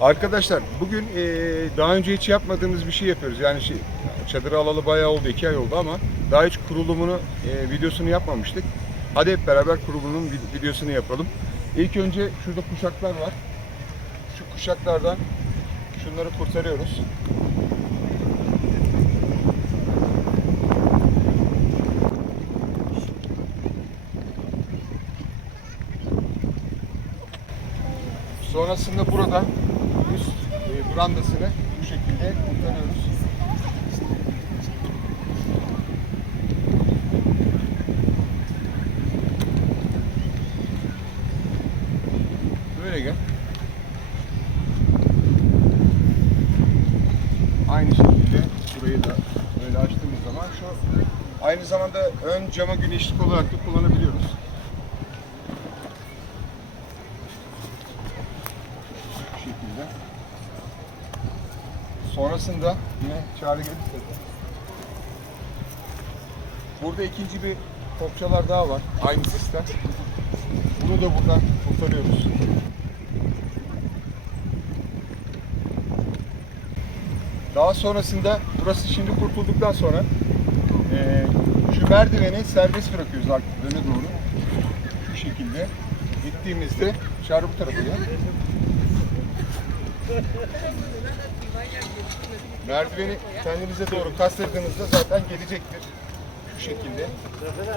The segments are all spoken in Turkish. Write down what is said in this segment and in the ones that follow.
Arkadaşlar bugün e, daha önce hiç yapmadığımız bir şey yapıyoruz. Yani şey, çadırı alalı bayağı oldu, iki ay oldu ama daha hiç kurulumunu, e, videosunu yapmamıştık. Hadi hep beraber kurulumunun vid- videosunu yapalım. İlk önce şurada kuşaklar var. Şu kuşaklardan şunları kurtarıyoruz. Sonrasında üst e, brandasını bu şekilde kurtarıyoruz. Böyle gel. Aynı şekilde burayı da böyle açtığımız zaman şu aynı zamanda ön cama güneşlik olarak da kullanabiliyoruz. Bu şekilde. Sonrasında yine çağrı gelirse Burada ikinci bir kopçalar daha var. Aynı sistem. Bunu da buradan kurtarıyoruz. Daha sonrasında burası şimdi kurtulduktan sonra eee, şu merdiveni serbest bırakıyoruz artık öne doğru. Şu şekilde gittiğimizde çağrı bu tarafa gel. Merdiveni kendinize doğru kastırdığınızda zaten gelecektir. Şu şekilde.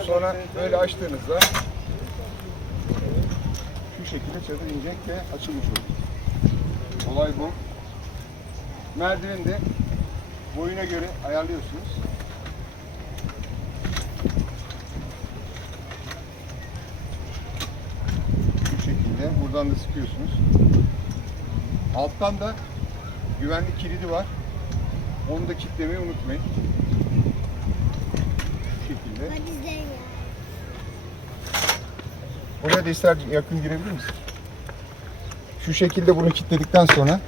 Sonra böyle açtığınızda şu şekilde çadır inecek ve açılmış olur. Olay bu. Merdiveni de boyuna göre ayarlıyorsunuz. Bu şekilde buradan da sıkıyorsunuz. Alttan da güvenlik kilidi var. Onu da kilitlemeyi unutmayın. Bu şekilde. Hadi izleyin ya. Buraya da ister yakın girebilir misin? Şu şekilde bunu kilitledikten sonra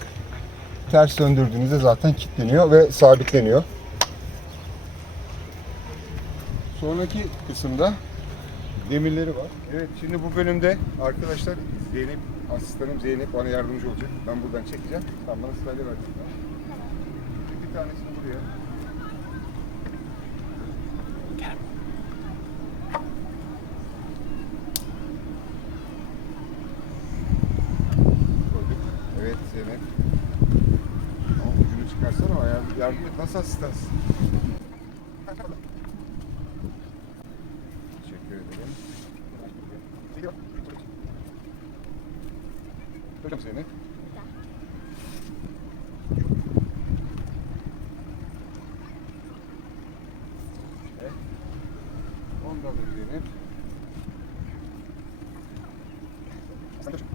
ters döndürdüğünüzde zaten kilitleniyor ve sabitleniyor. Sonraki kısımda demirleri var. Evet şimdi bu bölümde arkadaşlar Zeynep, asistanım Zeynep bana yardımcı olacak. Ben buradan çekeceğim. Sen bana sırayla vereceksin. Bir tanesini buraya. Koyduk. Evet Zeynep. Ama ucunu çıkarsana o yardım, et. Nasıl asistansın? Teşekkür ederim. Hocam Zeynep. Evet. Onu da alayım Zeynep. Aslan koçum.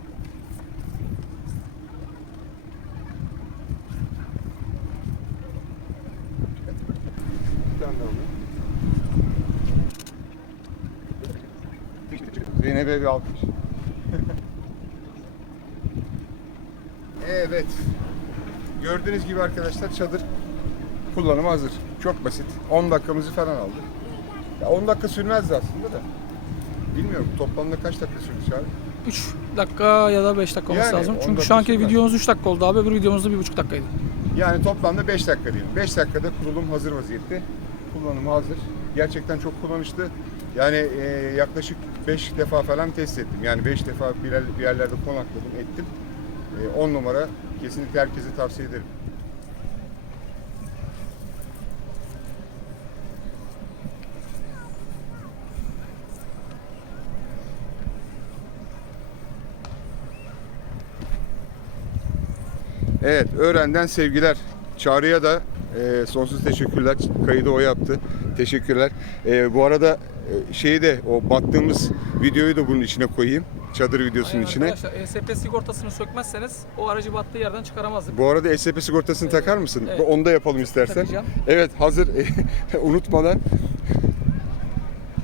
Bir tane daha alayım. Zeynep'e bir alkış. evet. Gördüğünüz gibi arkadaşlar çadır kullanıma hazır. Çok basit. 10 dakikamızı falan aldı. Ya 10 dakika sürmezdi aslında da. Bilmiyorum toplamda kaç dakika sürdü Çağrı? 3 dakika ya da 5 dakika olması Yani, lazım. 10 Çünkü şu anki sürmez. videomuz 3 dakika oldu abi. Öbür videomuzda 1,5 dakikaydı. Yani toplamda 5 dakika diyelim. 5 dakikada kurulum hazır vaziyette. Kullanımı hazır. Gerçekten çok kullanışlı. Yani e, yaklaşık 5 defa falan test ettim. Yani 5 defa bir, yer- bir yerlerde konakladım, ettim. 10 numara. Kesinlikle herkese tavsiye ederim. Evet, öğrenden sevgiler. Çağrı'ya da e, sonsuz teşekkürler. Kaydı o yaptı. Teşekkürler. E, bu arada e, şeyi de o baktığımız videoyu da bunun içine koyayım. Çadır videosunun Aynen içine. Arkadaşlar ESP sigortasını sökmezseniz o aracı battığı yerden çıkaramazdık. Bu arada SCP sigortasını takar mısın? evet. Onu da yapalım istersen. Takacağım. Evet, hazır. Unutmadan.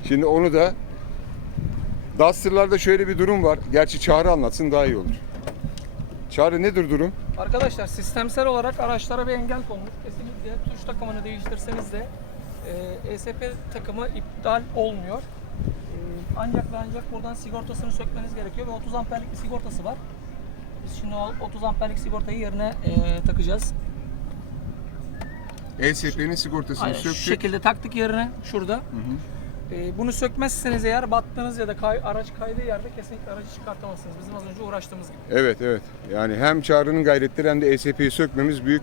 Şimdi onu da Duster'larda şöyle bir durum var. Gerçi Çağrı anlatsın daha iyi olur. Çağrı nedir durum? Arkadaşlar sistemsel olarak araçlara bir engel konmuş. Kesinlikle tuş takımını değiştirseniz de e, ESP takımı iptal olmuyor. E, ancak ve ancak buradan sigortasını sökmeniz gerekiyor ve 30 amperlik bir sigortası var. Biz şimdi o 30 amperlik sigortayı yerine e, takacağız. ESP'nin sigortasını Aynen, şu söktük. şekilde taktık yerine şurada. Hı hı. E, bunu sökmezseniz eğer battığınız ya da kay, araç kaydığı yerde kesinlikle aracı çıkartamazsınız. Bizim az önce uğraştığımız gibi. Evet evet. Yani hem Çağrı'nın gayretleri hem de ESP'yi sökmemiz büyük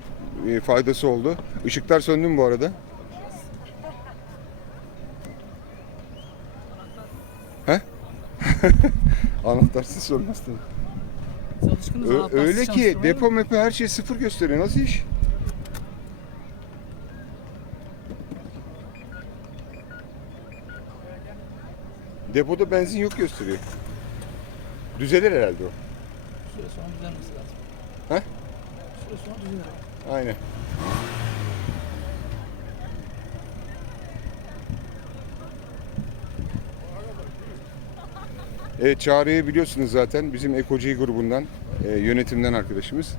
e, faydası oldu. Işıklar söndü mü bu arada? He? Anahtarsız sönmez tabii. Ö- anahtarsız öyle ki depo mepo her şey sıfır gösteriyor. Nasıl iş? Depoda benzin yok gösteriyor. Düzelir herhalde o. Süre sonra düzelmesi lazım. He? Süre sonra düzelir. Aynen. Evet Çağrı'yı biliyorsunuz zaten bizim Ekoji grubundan e, yönetimden arkadaşımız.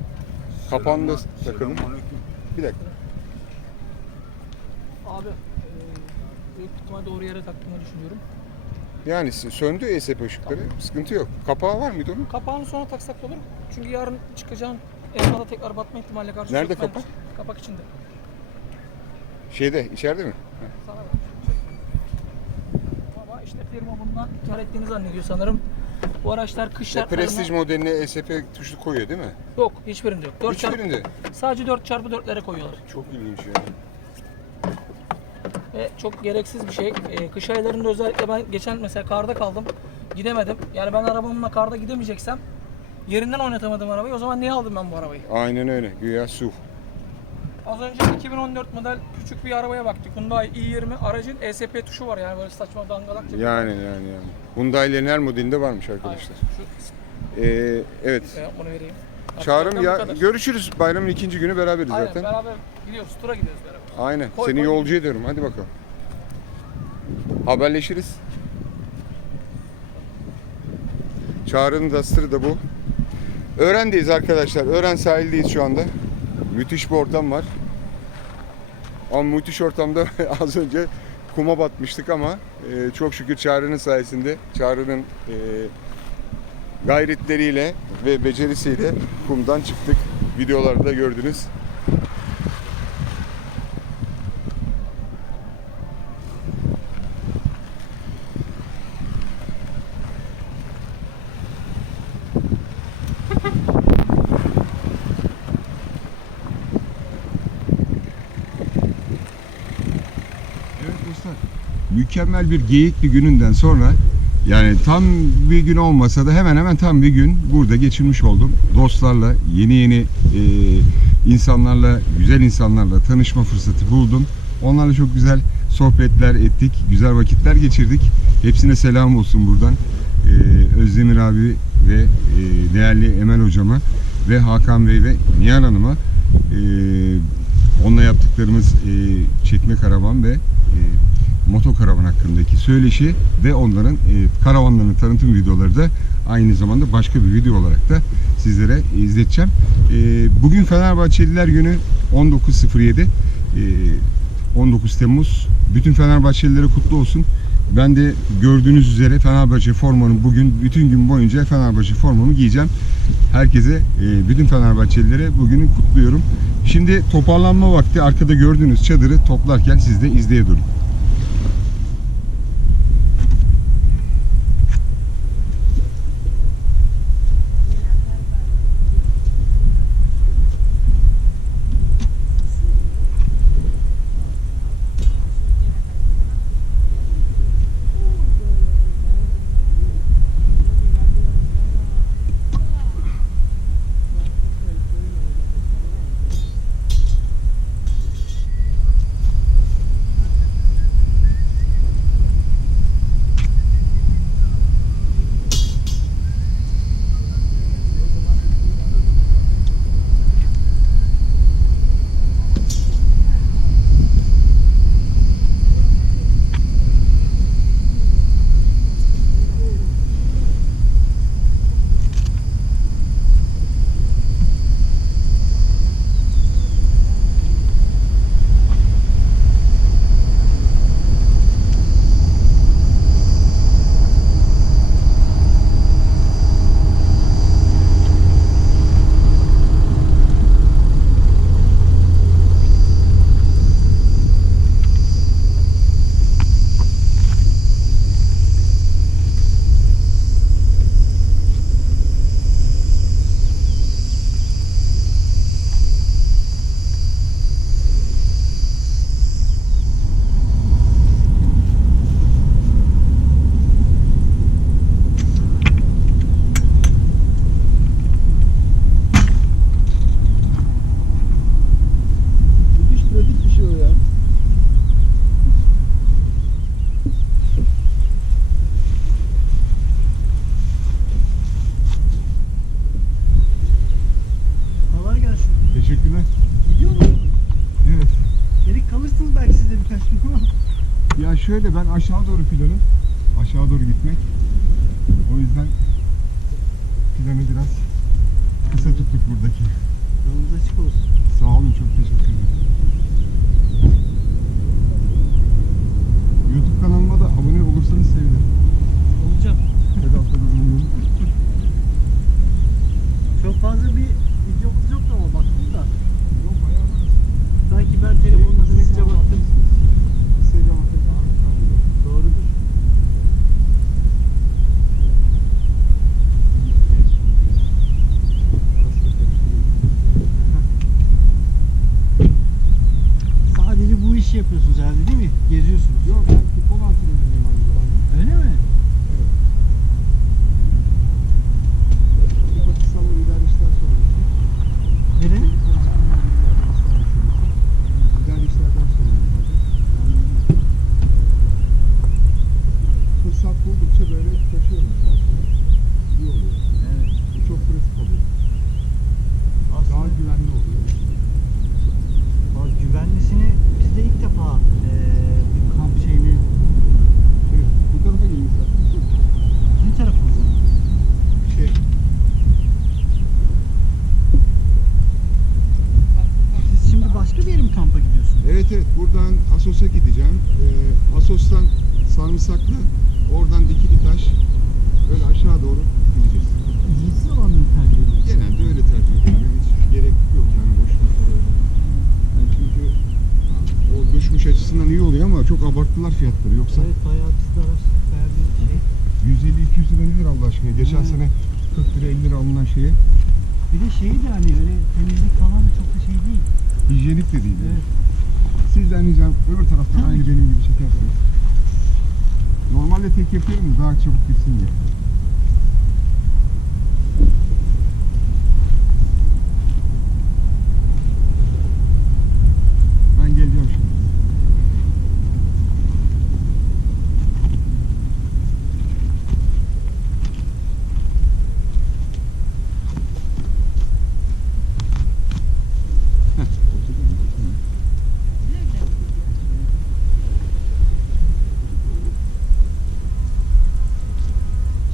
Kapağını da takalım. Bir dakika. Abi e, büyük ihtimal doğru yere taktığımı düşünüyorum. Yani söndü ESP ışıkları. Sıkıntı yok. Kapağı var mıydı onun? Kapağını sonra taksak da olur. Çünkü yarın çıkacağın elmada tekrar batma ihtimali karşı. Nerede kapak? Kapak içinde. Şeyde, içeride mi? Sana ver. İşte firma bundan kar ettiğini zannediyor sanırım. Bu araçlar kış Ya, şartlarında... Prestige modeline ESP tuşu koyuyor değil mi? Yok hiçbirinde yok. 4 çarpı, Hiçbirinde. sadece 4 çarpı 4'lere koyuyorlar. Çok ilginç ya. Ve çok gereksiz bir şey. Ee, kış aylarında özellikle ben geçen mesela karda kaldım. Gidemedim. Yani ben arabamla karda gidemeyeceksem yerinden oynatamadım arabayı. O zaman niye aldım ben bu arabayı? Aynen öyle. Güya SUV. Az önce 2014 model küçük bir arabaya baktık. Hyundai i20 aracın ESP tuşu var yani böyle saçma dangalak. Yani yani yani. Hyundai'lerin her modelinde varmış arkadaşlar. Ee, evet. Bunu vereyim. Çağrım ya görüşürüz. Bayramın ikinci günü beraberiz Aynen zaten. beraber gidiyoruz. Tura gidiyoruz beraber. Aynen. Koy, Seni koy. yolcu ediyorum. Hadi bakalım. Haberleşiriz. Çağrı'nın Duster'ı da bu. Öğrendeyiz arkadaşlar. Öğren sahildeyiz şu anda. Müthiş bir ortam var. Ama müthiş ortamda az önce kuma batmıştık ama e, çok şükür Çağrı'nın sayesinde Çağrı'nın e, gayretleriyle ve becerisiyle kumdan çıktık. Videolarda gördünüz. Evet dostlar. Mükemmel bir geyik bir gününden sonra yani tam bir gün olmasa da hemen hemen tam bir gün burada geçirmiş oldum. Dostlarla, yeni yeni e, insanlarla, güzel insanlarla tanışma fırsatı buldum. Onlarla çok güzel sohbetler ettik, güzel vakitler geçirdik. Hepsine selam olsun buradan. E, Özdemir abi ve e, değerli Emel hocama ve Hakan Bey ve Nihal Hanım'a e, onunla yaptıklarımız e, çekme karavan ve e, motokaravan hakkındaki söyleşi ve onların e, karavanlarının tanıtım videoları da aynı zamanda başka bir video olarak da sizlere izleteceğim. E, bugün Fenerbahçeliler günü 19.07 e, 19 Temmuz. Bütün Fenerbahçelilere kutlu olsun. Ben de gördüğünüz üzere Fenerbahçe formanı bugün bütün gün boyunca Fenerbahçe formamı giyeceğim. Herkese, e, bütün Fenerbahçelilere bugünü kutluyorum. Şimdi toparlanma vakti arkada gördüğünüz çadırı toplarken siz de izleye durun. Şöyle ben aşağı doğru planım. Aşağı doğru gitmek. O yüzden planı biraz kısa tuttuk buradaki. Yolunuz açık olsun. Sağ olun çok teşekkür ederim. YouTube kanalıma da abone olursanız sevinirim. Olacağım. Vedat Kanalı'nın Çok fazla bir videomuz yok ama baktım da. Yok bayağı var. Sanki ben telefonla hızlıca baktım. Instagram atın. Doğrudur. Sadece bu işi yapıyorsunuz herhalde değil mi? Geziyorsunuz. Yok ben futbol antrenörüyüm aynı zamanda. Öyle mi? Ufak İstanbul İdari İşler Sorumlusu. Nere? İdari işlerden sorumluyum. Fırsat buldukça böyle taşıyorum sağa sola. İyi oluyor. Evet. Bu çok pratik oluyor. Daha Aslında güvenli oluyor. bak güvenlisini biz de ilk defa eee bir kamp şeyini Evet, bu tarafa gelin isterseniz. bizim tarafımıza. Şey, Siz şimdi başka bir yere mi kampa gidiyorsunuz? evet evet buradan Asos'a gideceğim. Ee, Asos'tan Sarımsaklı, oradan Dikili Taş, böyle aşağı doğru gideceğiz. Ücretsiz olanları mı tercih ediyorsunuz? Genelde öyle tercih ediyorum. Yani hiç gerek yok yani boşuna öyle. Yani çünkü o düşmüş açısından iyi oluyor ama çok abarttılar fiyatları. Yoksa Evet bayağı biz de araştırdık bayağı bir şey. 150-200 lira nedir Allah aşkına? Geçen Hmm. sene 40 lira 50 lira alınan şeye Bir de şeyi de hani öyle temizlik falan da çok da şey değil. hijyenik de değil. yani. Evet. Sizden ricam öbür taraftan aynı benim. Normalde tek yapıyorum da daha çabuk bitsin diye. Ben geleceğim şimdi. Heh, oturdum. Tamam.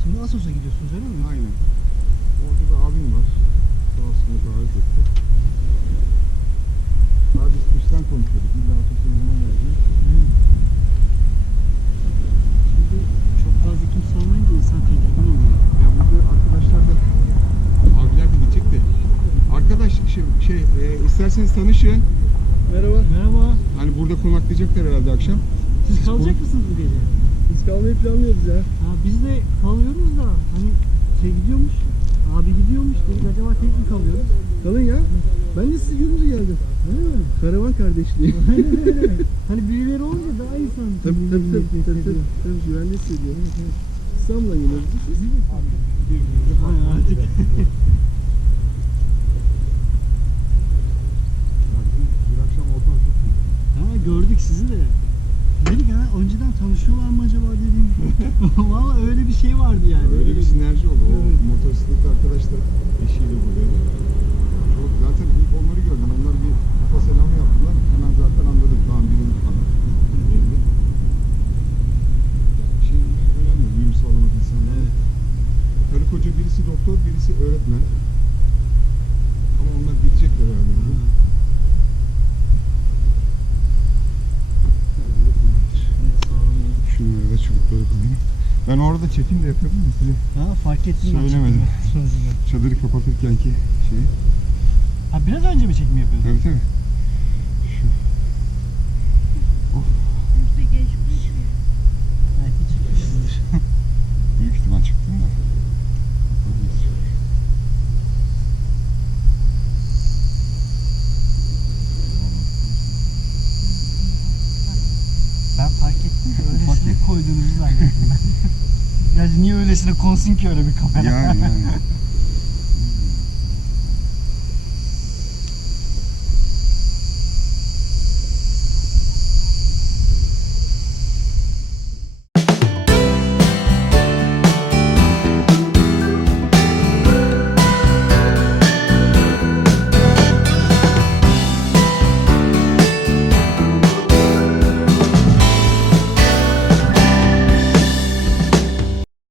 Şimdi Asos'a gidiyorsunuz öyle mi? Aynen. Orada bir abim var. Sağ olsun o davet etti. Daha biz kıştan konuşuyorduk. Bir daha Atatürk'ün yanına geldi. Şimdi çok fazla kimse olmayınca insan tedirgin oluyor. Ya burada arkadaşlar da abiler de gidecek de. Arkadaş şey, şey e, isterseniz tanışın. Merhaba. Merhaba. Hani burada konaklayacaklar herhalde akşam. Siz Siz kalacak mısınız bu gece? Biz kalmayı planlıyoruz ya. Ha biz de kalıyoruz da hani şey gidiyormuş. Abi gidiyormuş. Dedik acaba tek mi kalıyoruz? Kalın ya. Ben de sizi görünce geldim. Öyle mi? Karavan kardeşliği. Hani birileri olunca daha insan tabii tabii tabii. Tabii tabii. tabii güvenli hissediyor. İstanbul'a geliyoruz. Artık. Ya bizim bir akşam ortam çok iyi. Ha gördük sizi de. Dedik ha önceden tanışıyorlar mı acaba dedim. Valla öyle bir şey vardı yani. Öyle bir sinerji oldu. O Evet. motosiklet arkadaş da eşiyle buradaydı. Çok zaten ilk onları gördüm. Onlar bir kafa selamı yaptılar. Hemen zaten anladım. Tamam birini falan. Belli. Şey önemli. Uyum sağlamak insanlara. Evet. Karı koca birisi doktor, birisi öğretmen. Ama onlar gidecekler herhalde bugün. Herhalde tamamdır. Evet sağlam oldu. Şunları da çubukları koyayım. Ben orada çekim de yapıyordum da size Ha fark ettim ben. Söylemedim. Sözünü. çadırı kapatırken ki şey. Ha biraz önce mi çekim yapıyordun? Tabii tabii. Şu. Belki çıkmışızdır. Büyük ihtimal çıktım da. Ben fark ettim de öylesine bir- koyduğunuzu zannettim ben. Gerçi niye öylesine konsun ki öyle bir kamera? Yani yani.